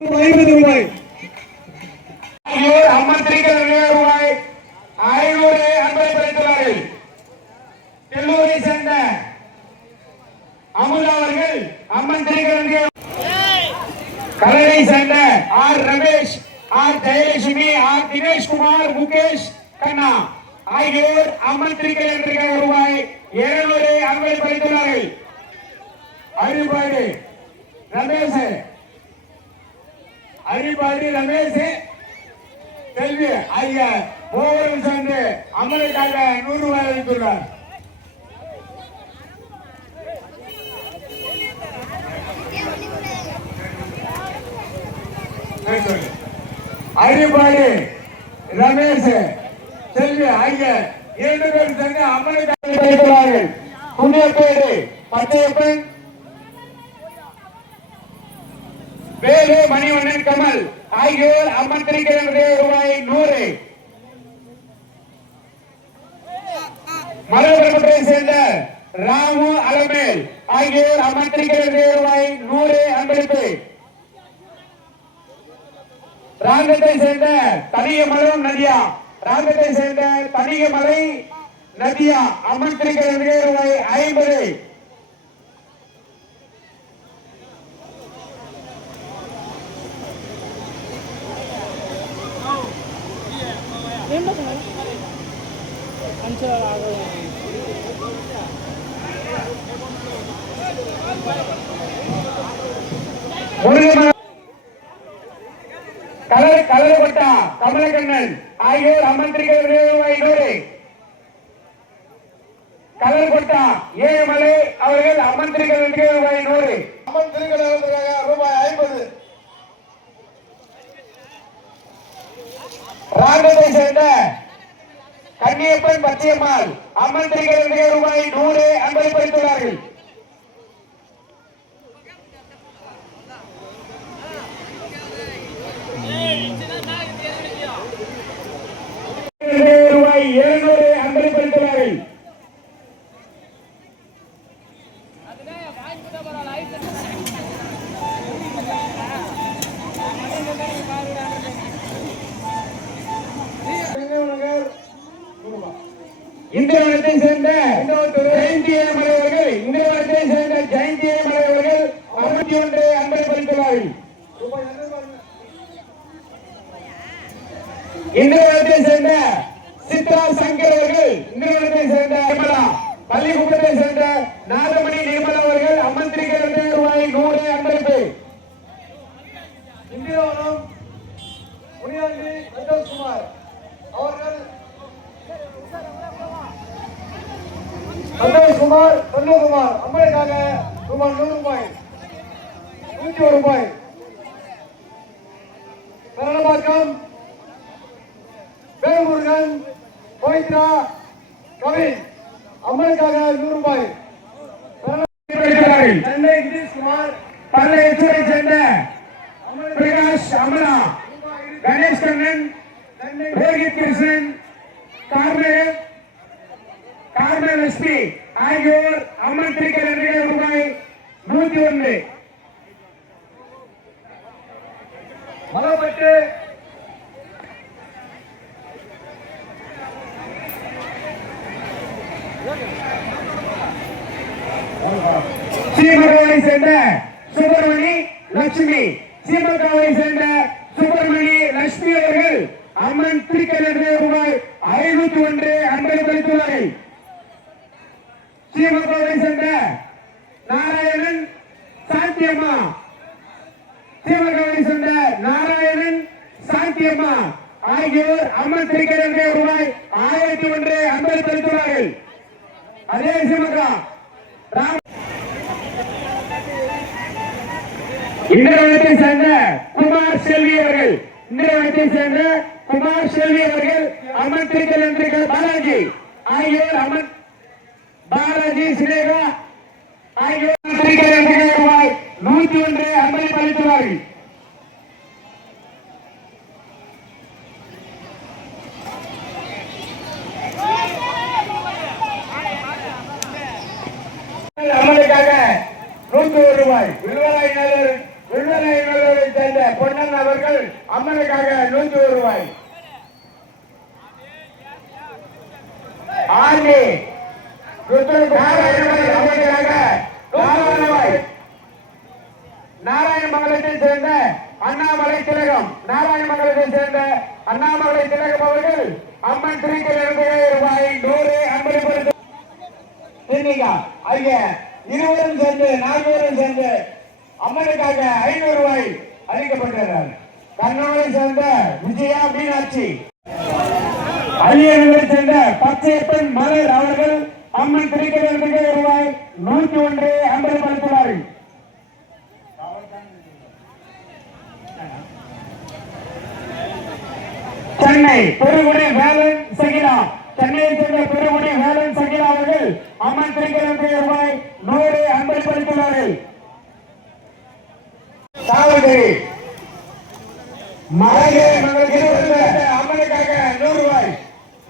50 ரூபாய். அம்மன் திரிகள் ரூபாய் 500 அன்பை படைத்துள்ளார்கள். தெல்லூரை சேர்ந்த அமுதா அவர்கள் அம்மன் திரிகள் கலரை சேர்ந்த R Ramesh, R Jayalakshmi, R Dinesh Kumar, Mukesh Kanna ஆகியோர் அம்மன் திரிகள் என்ற ரூபாய் 200 அன்பை படைத்துள்ளார்கள். அரிபாடு ரமேஷ், அரிபாடு ரமேஷ் செல்வி ஐயா ஒவ்வொரு சேர்ந்து அம்மனுக்காக 100 ரூபாய் அளித்துள்ளார். அரிபாடு ரமேஷ் செல்வி ஐயா 2 பேர் சேர்ந்து அம்மனுக்காக அளித்துள்ளார்கள். புண்ணியப்பேடு பச்சையப்பன், வேலு, மணிவண்ணன், கமல் ஆகியோர் அம்மன் திரிகள் ரூபாய் 100. மலபுரத்தை சேர்ந்த ராமு, அலமேல் ஆகியோர் அம்மன் திரிகள் ரூபாய் 100 அன்பளிப்பு. ராங்கத்தை சேர்ந்த தனியமலம் நதியா, ராங்கத்தை சேர்ந்த தனியமலை நதியா அம்மன் திரிகள் ரூபாய் 50. கலரப்பட்டா கமலக்கண்ணன் ஆகியோர் அம்மன் திரிகள் ரூபாய் 100. கலர்கொட்டா ஏழுமலை அவர்கள் அம்மன் திரிகள் ரூபாய் 100. அம்மன் திரிகள் ரூபாய் 50. ராங்கத்தை சேர்ந்த கன்னியப்பன், பச்சையம்மாள் அம்மன் திரிகள் ரூபாய் 100 அன்பளிப்பளித்துள்ளார்கள். ரூபாய் 200 அன்பளிப்பளித்துள்ளார்கள். இந்திரவனத்தை சேர்ந்த ஜெயந்தியை மலையவர்கள், இந்திரவனத்தை சேர்ந்த ஜெயந்தியை மலையவர்கள் 61 அன்பளிப்பளித்துள்ளார்கள். இந்திரவனத்தை சேர்ந்த சித்ரா சங்கர் அவர்கள், இந்திரவனத்தை சேர்ந்த நிர்மலா, பள்ளிக்குப்பத்தை சேர்ந்த நாதமணி நிர்மலா அவர்கள் அம்மன் திரிகள் ரூபாய் 100 அன்பளிப்பு. இந்திரவனம் முனியாண்டி சந்தோஷ்குமார் அவர்கள் சந்தோஷ்குமார் செல்வகுமார் அம்மனுக்காக ரூபாய் 100 ரூபாய் 101 ரூபாய். சரணபாக்கம் வேல்முருகன், பவித்ரா, கவின் அம்மனுக்காக 100 ரூபாய். சென்னை கிரீஷ்குமார், பல்லையை சேர்ந்த பிரகாஷ், அமலா, கணேஷ் கண்ணன், ரோஹித் கிருஷ்ணன், கார்மேல் லட்சுமி ஆகியோர் அம்மன் திரிகள் ரூபாய் 101. மலப்பட்டு சீமகாவை சேர்ந்த சுப்பிரமணி லட்சுமி, சீமகாவை சேர்ந்த சுப்பிரமணி லட்சுமி அவர்கள் அம்மன் திரிகள் ரூபாய் 501 அன்பளிப்பளித்துள்ளார்கள். சீமகாவை சேர்ந்த நாராயணன், சாந்தியம்மா, சீமகாவை சேர்ந்த நாராயணன், சாந்தியம்மா ஆகியோர் அம்மன் திரிகள் ரூபாய் 1001 அன்பளிப்பளித்துள்ளார்கள். அதே சீமகா இந்திரவனத்தை சேர்ந்த குமார் செல்வி அவர்கள், இந்திரவனத்தை சேர்ந்த குமார் செல்வி அவர்கள் அம்மன் திரிகள் பாலாஜி ஆகியோர் அம்மன் பாலாஜி சிலேகா ஆகியோர் திரிகள் ரூபாய் 101 அன்பளிப்பளித்துள்ளார்கள். அம்மனுக்காக 101 ரூபாய். வில்வராய் நல்லூரை சேர்ந்த பொன்ன கண்ணன் அவர்கள் அம்மனுக்காக 101 ரூபாய். ஆர்மி அம்மனுக்காக 100 ரூபாய். நாராயணமங்கலத்தை சேர்ந்த அண்ணாமலை திலகம், நாராயணமங்கலத்தை சேர்ந்த அண்ணாமலை திலகம் அவர்கள் அம்மன் திருக்கல் 200 ரூபாய் 100 அன்பளிப்பு. ஆகிய இருவரும் சேர்ந்து 400 சேர்ந்து அம்மனுக்காக 500 ரூபாய் அளிக்கப்பட்டனர். கண்ணோரை சேர்ந்த விஜயா மீனாட்சி, அரியணை சேர்ந்த பச்சையப்பன் மலர் அவர்கள் அம்மன் திருக்கல் 200 ரூபாய் 101 அன்பளிப்படுத்துவார்கள். சென்னை பெருகுடி வேலன் சகிலா, சென்னையை சேர்ந்த பெருகுடி வேலன் சகிலா அவர்கள் அம்மன் திருக்கல் 200 ரூபாய் 100 அன்பளிப்படுத்துவார்கள். காவல்துறை மகாதேவி மங்கலத்தை அம்மனுக்காக 100 ரூபாய்.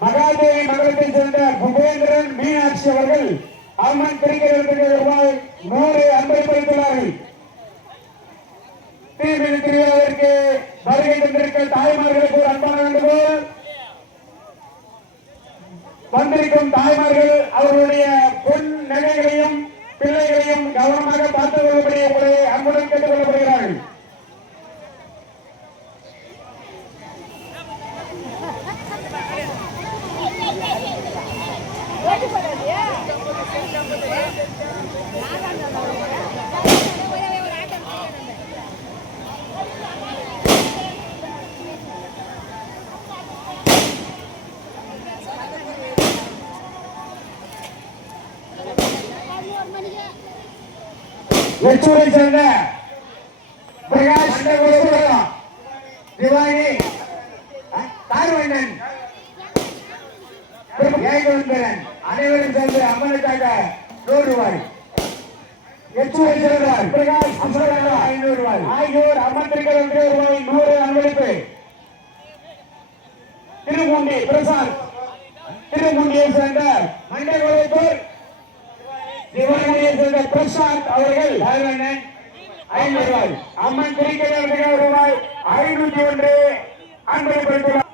மகாதேவி மங்கலத்தை சேர்ந்த புபேந்திரன் மீனாட்சி அவர்கள் அம்மன் திருக்கல் 200 ரூபாய் 100 அன்பளிப்படுத்துவார்கள். தீமிதி திருவிழாவிற்கு வருகை தந்திருக்க தாய்மார்களுக்கு ஒரு அன்பான வேண்டுகோள். வந்திருக்கும் தாய்மார்கள் அவர்களுடைய பொன் நகைகளையும் பிள்ளைகளையும் கவனமாக பார்த்துக் கொள்ளக்கூடிய உங்களை அன்புடன் கேட்டுக் கொள்ளப்படுகிறார்கள். வெச்சூரை சேர்ந்த பிரகாஷ் திவாகி தார்வண்ணன் ஏகவந்தரன் அனைவரும் சேர்ந்து அம்மனுக்காக 100 ரூபாய். வெச்சூரை சேர்ந்த பிரகாஷ் 500 ரூபாய் ஆகியோர் அம்மன் திருக்கல் 200 ரூபாய் 100 அன்பளிப்பு. திருமூண்டி பிரசாந்த், திருமூண்டியை சேர்ந்த மண்டகோலத்தூர் திவானியை சேர்ந்த பிரசாந்த் அவர்கள் 500 ரூபாய். அம்மன் திருக்கல் 200 ரூபாய் 501 அன்பளிப்படுத்துகிறார்.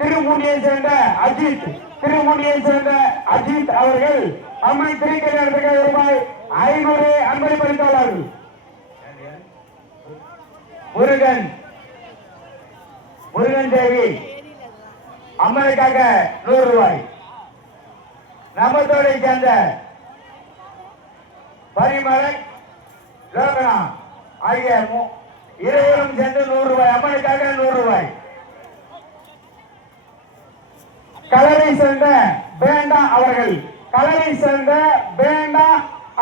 திருமூண்டியை சேர்ந்த அஜித், திருமூண்டியை சேர்ந்த அஜித் அவர்கள் அம்மன் திருக்கல் 200 ரூபாய் 500 அன்பளிப்படுத்துகிறார்கள். முருகன், முருகன் தேவி அம்மனுக்காக 100 ரூபாய். நம்பத்தோடை சேர்ந்த பரிமலை லோகனா ஆகிய இருவரும் சேர்ந்து 100 ரூபாய் அம்மனுக்காக 100 ரூபாய். கலரை சேர்ந்த பேண்டா அவர்கள், கலரை சேர்ந்த பேண்டா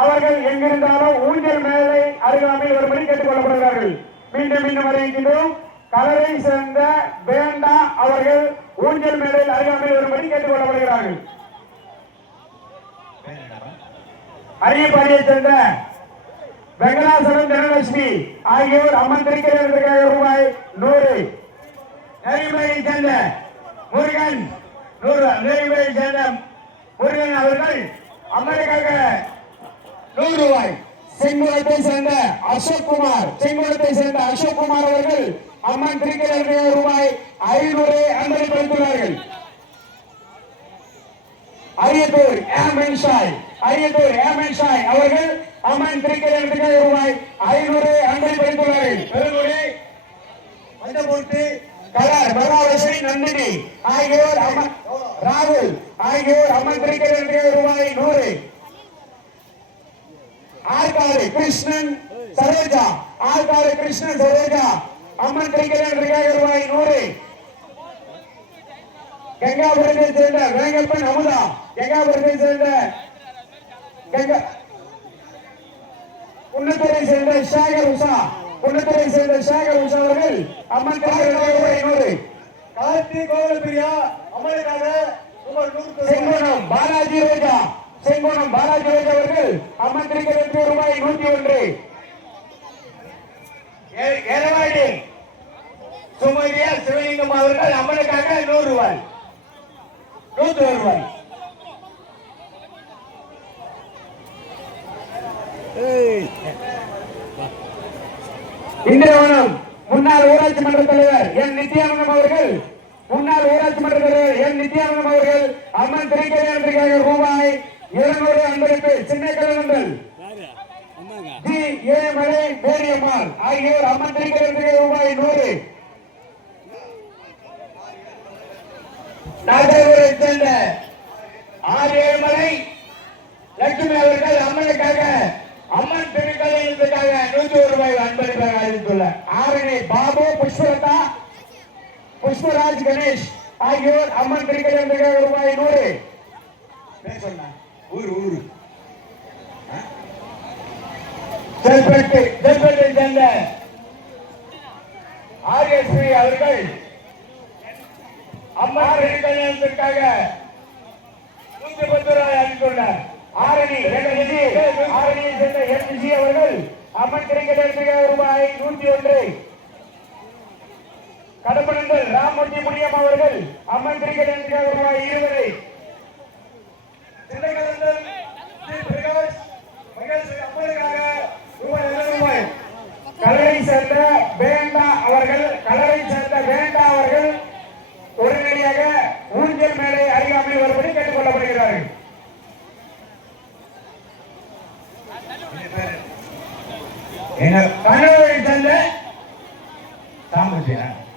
அவர்கள் எங்கிருந்தாலும் ஊஞ்சல் மேலை அருகாமையில் வரும்படி கேட்டுக் கொள்ளப்படுகிறார்கள். மீண்டும் மீண்டும் அறிவிக்கின்றோம். கலரை சேர்ந்த பேண்டா அவர்கள் ஊஞ்சல் மேலையில் அருகாமையில் வரும்படி கேட்டுக் கொள்ளப்படுகிறார்கள். அரியப்பாடியை சேர்ந்த வெங்கடாசலம் தனலட்சுமி ஆகியோர் அம்மன் திருக்கல் 200 ரூபாய் 100. நெறிமுறையை சேர்ந்த முருகன் 100, நெறிமுறையை சேர்ந்த முருகன் அவர்கள் அம்மனுக்காக 100 ரூபாய். செங்குளத்தை சேர்ந்த அசோக் குமார், செங்குளத்தை சேர்ந்த அசோக் குமார் அவர்கள் அம்மன் திருக்கல் 200 ரூபாய் 500 அன்பளிப்படுத்துகிறார்கள். அரியத்தூர் ஏமன்ஷாய், அரியத்தூர் ஏமன்ஷாய் அவர்கள் அம்மன் திருக்கல் 200 ரூபாய் 500 அன்பளிப்படுத்துகிறார்கள். பெருங்குடி மண்டபூர்த்தி கலர் பரவாலட்சுமி நந்தினி ஆகியோர் ராகுல் ஆகியோர் அம்மன் திருக்கல் 200 ரூபாய் 100. ஆற்காடு கிருஷ்ணன் சரோஜா, ஆற்காடு கிருஷ்ணன் சரோஜா அம்மன் திருக்கல் 200 ரூபாய் 100. கங்காபுரத்தை சேர்ந்த வேங்கப்பன் அமுதா, கங்காபுரத்தை சேர்ந்த குன்னத்துறை சேர்ந்த சேகர் உஷா, குன்னத்துறை சேர்ந்த சேகர் உஷா அவர்கள் அம்மன் திருக்கல் 200. கார்த்தி கோவிலப்பிரியா அம்மனுக்காக செங்கோணம் பாலாஜி ரோஜா, செங்கோணம் பாலாஜி ரோஜா அவர்கள் அம்மன் திருக்கல் 200 ரூபாய் 101. எரவாடி சுமதியா சிவலிங்கம் அவர்கள் அம்மனுக்காக 100 ரூபாய் 101 ரூபாய். இந்திரவனம் முன்னாள் ஊராட்சி மன்ற தலைவர் என் நித்யானந்தம் அவர்கள், முன்னாள் ஊராட்சி மன்ற தலைவர் என் நித்யானந்தம் அவர்கள் அம்மன் திருக்கல்யாணத்திற்காக ரூபாய் 200 அன்பளிப்பு. சின்ன கலவங்கள் ஜி ஏ மலை மேரியம்மாள் ஆகியோர் அம்மன் திருக்கல்யாணத்திற்கு ரூபாய் 100. நாகர்கோவிலை சேர்ந்த ஆர் ஏழுமலை லட்சுமி அவர்கள் அம்மனுக்காக அம்மன் திருக்கல்யாணத்துக்காக 101 ரூபாய் அன்பளிப்பாக அறிவித்துள்ளார். ஆரணி பாபு, புஷ்பலதா, புஷ்பராஜ், கணேஷ் ஆகியோர் அம்மன் திருக்கல்யாணத்துக்காக ரூபாய் 100. ஊரு செல்பேட்டை சேர்ந்த ஆர்எஸ்பி அவர்கள் அம்மன் திருக்கல்யாணத்திற்காக 110 ரூபாய் அறிவித்துள்ளார். ஆரணியை சேர்ந்த என்ஜி அவர்கள் அம்மன் திருக்கல்யாணத்திற்காக ரூபாய் 101. கடப்பனந்தல் ராமூர்த்தி முனியம் அவர்கள் அம்மன் திருக்கல்யாணத்திற்காக ரூபாய் 20. சின்னகலந்தல் பிரகாஷ் மகேஷ் அம்மனுக்காக ரூபாய் 200. கலரை சேர்ந்த வேண்டா அவர்கள் உடனடியாக ஊஞ்சல் மேலே அருகாமையில் வரும்படி கேட்டுக் கொள்ளப்படுகிறார்கள். கனவை சேர்ந்த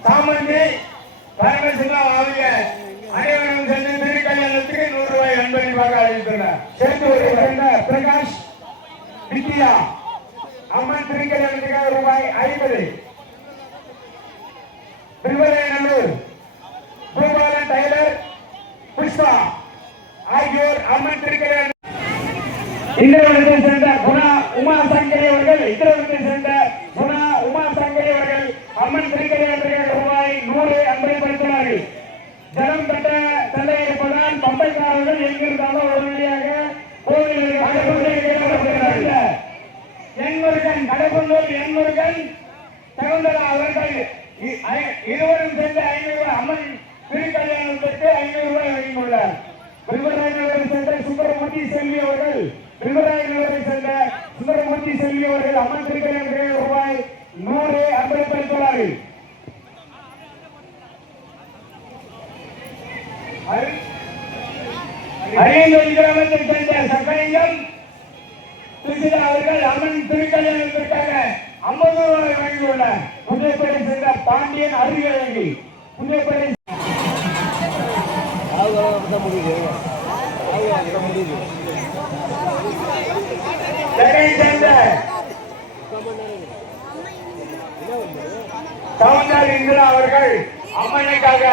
சாமந்தி பரமசிங்கம் ஆகிய அனைவரும் சேர்ந்து திருக்கல்யாணத்துக்கு 100 ரூபாய் அன்பளிப்பாக அறிவித்துள்ளார். சேர்ந்து சேர்ந்த பிரகாஷ் வித்யா அம்மன் திருக்கல்யாணத்துக்காக ரூபாய் 50. திருவரையநல்லூர் பூபாலன் டைலர் புஷ்பா ஆகியோர் அம்மன் திருக்கல்யாணம். இந்திரவனத்தை சேர்ந்த குணா உமா சங்கரி அவர்கள் அம்மன் திருக்கல்யாணத்திற்காக ரூபாய் 100 அன்பளிப்படுத்தினார்கள். ஜனம் பெற்ற தந்தை இருப்பதால் பம்பைக்காரர்கள் எங்கிருந்தாலும் உடனடியாக கோவிலில் எண்முருகன் தகுந்தலா அவர்கள் இருவரும் சேர்ந்து 500 அம்மன் திருக்கல்யாணத்திற்கு 500 ரூபாய் வழங்கியுள்ளார். வில்வராயநகரை சேர்ந்த சுந்தரமூர்த்தி செல்வி அவர்கள் அம்மன் திருக்கல்யாணத்திற்கு ரூபாய் 100 அன்பளிப்படுத்துள்ளார்கள். அரியலூர் கிராமத்தை சேர்ந்த சக்கலிங்கம் சுசிதா அவர்கள் அம்மன் திருக்கல்யாணத்திற்காக 50 ரூபாய் வழங்கியுள்ளார். புதுப்பேட்டை சேர்ந்த பாண்டியன் அருகே புதுப்பேட்டை சேர்ந்த சவுந்தர் இந்திரா அவர்கள் அம்மனுக்காக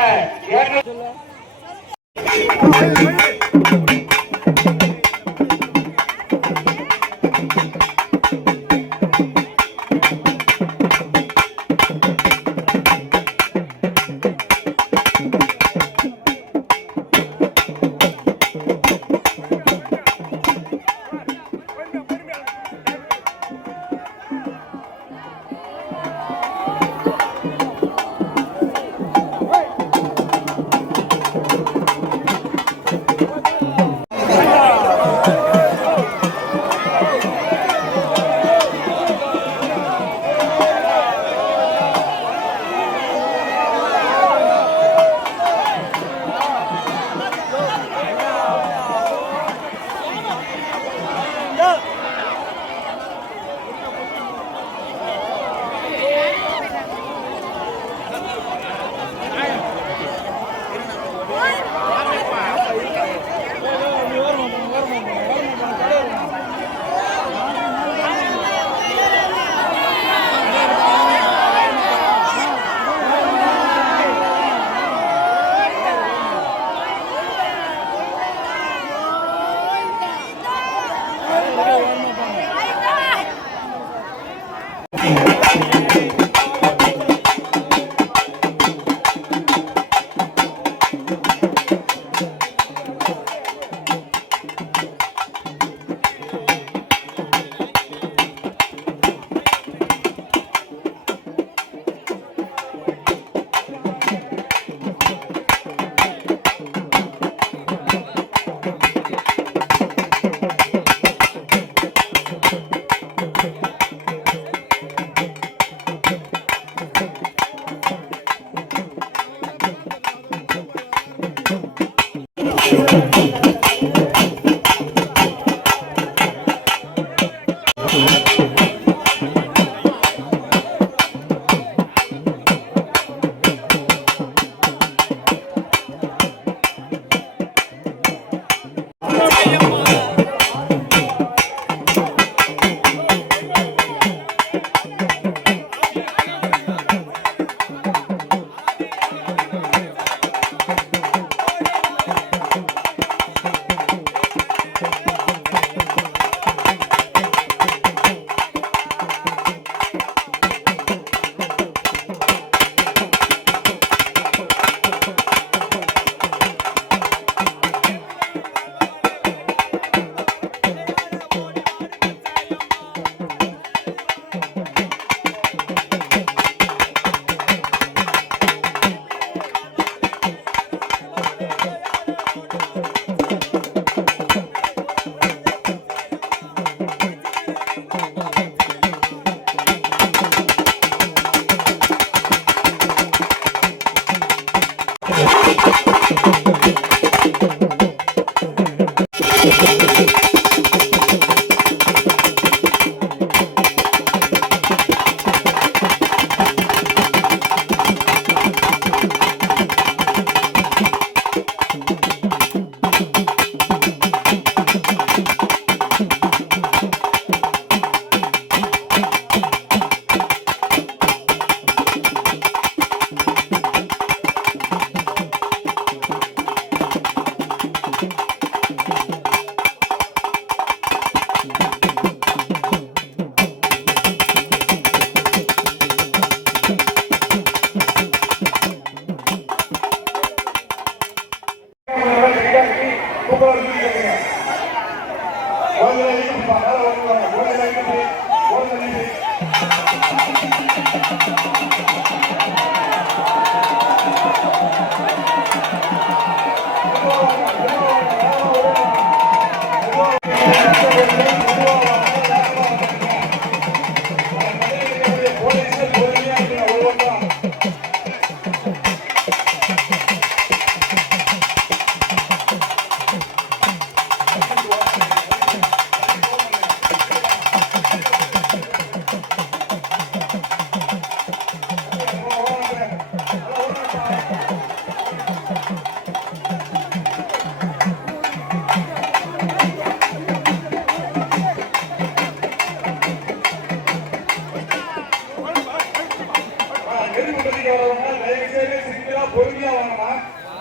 பொறுமையா வாங்கம்மா,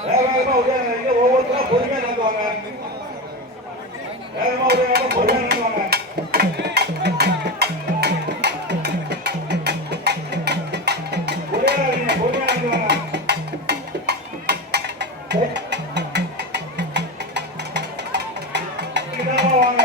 வேகமா உதவி ஒவ்வொருத்தரும் பொறுமையா நடத்துவாங்க, வேகமா உதவி பொறுமையா நடத்துவாங்க. பொறுமையா நடத்துவாங்க. வாங்க வாங்க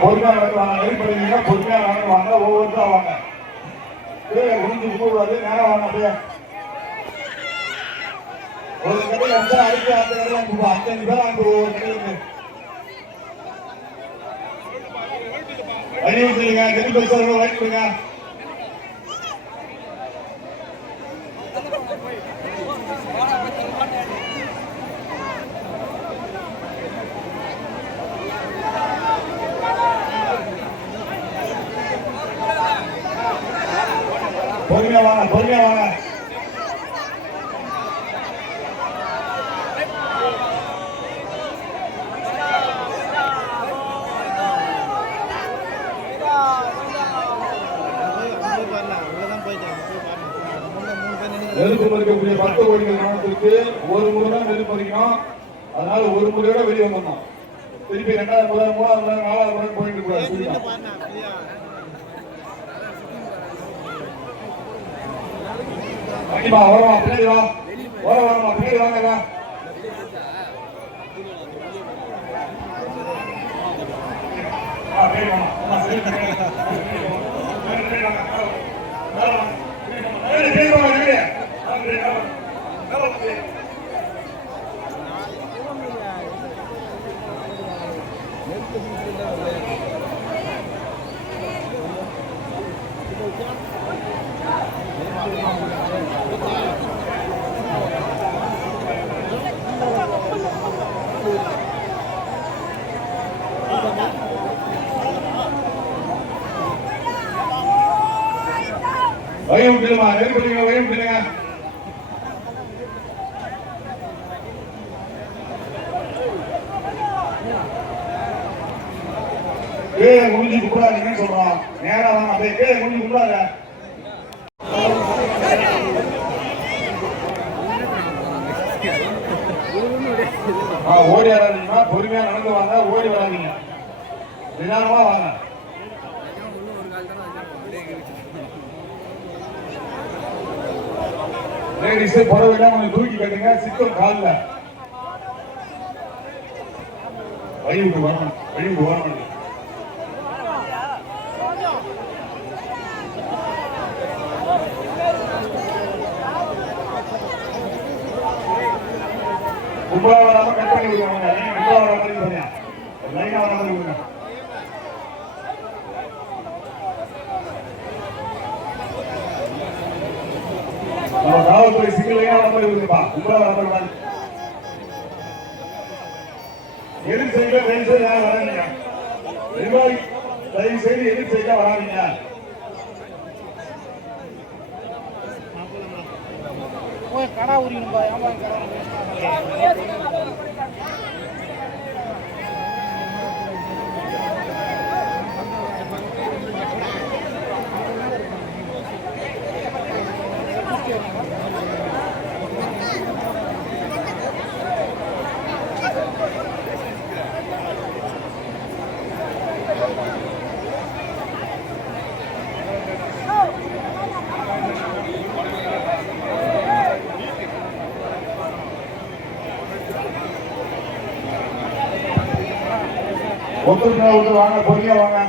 பொறுமையா நடக்குவாங்க, நெருப்படுவீங்க, பொறுமையா நடக்குவாங்க, ஒவ்வொருத்தரும் வாங்க. குடிஞ்சு போடுவாரு, நேரம் வாங்க அப்படியே. ஒரு கடையில் அஞ்சா அடுத்து அந்த கடையில் அனுப்புவோம், 5 பேர் அனுப்புவோம் ஒரு கடையிலுக்கு. வழி விட்டுருங்க, நெருப்பரிசர்கள் வழி விடுங்க. பொறுமையா வாங்க, பொறுமையா வாங்க. நெருப்பு பறிக்கக்கூடிய 10 கோடிகள் கிராமத்திற்கு ஒரு முறை தான் நெருப்பு பறிக்கணும். அதனால ஒரு முறையோட வெளியே வந்துடணும். திருப்பி 2வது முறை, 3வது முறை, 4வது முறை போயிட்டு கூடாது. கண்டிப்பா வரமா, பின்னாடி வா, வரமா, பின்னாடி வாங்க. வயம் விட்டுமா, நெருப்படுங்க, வயம் விட்டுங்க. கீழே குடிஞ்சு கூடாதுன்னு சொல்றோம். நேரம் வாங்க, அப்படியே கீழே குடிஞ்சு கூடாது. ஓடி வராதீங்கன்னா பொறுமையா நடந்து வாங்க, ஓடி வராதீங்க, நிதானமா வாங்க. லேடிஸ் புடவைலாம் கொஞ்சம் தூக்கி கட்டுங்க, சிக்கல் காலில் வழிவுக்கு வரணும், வழிவுக்கு வரணும். கும்பலா வராம கட் பண்ணி விடுவாங்க, கும்பலா வர மாதிரி பண்ணி லைனா வர மாதிரி விடுங்க. நம்ம காவல்துறை சிங்கிள் லைனா வர மாதிரி விடுங்கப்பா, கும்பலா வர மாதிரி. எதிர் சைடுல தயவு செய்து யாரும் வராதீங்க. நிர்வாகி தயவு செய்து எதிர் சைடுல வராதீங்க. கடா உரிக்கணும்பா, ஏமா கடா ஒத்துழைப்பு வாங்க, பொறுமையா வாங்க.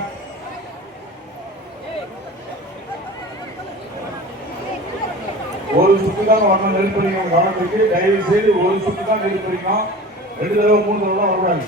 ஒரு சுற்று தான் வரணும் நெருப்படிக்கணும் கவனத்துக்கு. தயவு செய்து ஒரு சுற்று தான் நெருப்படிக்கணும். 2 தடவை 3 தடவை வரக்கூடாது.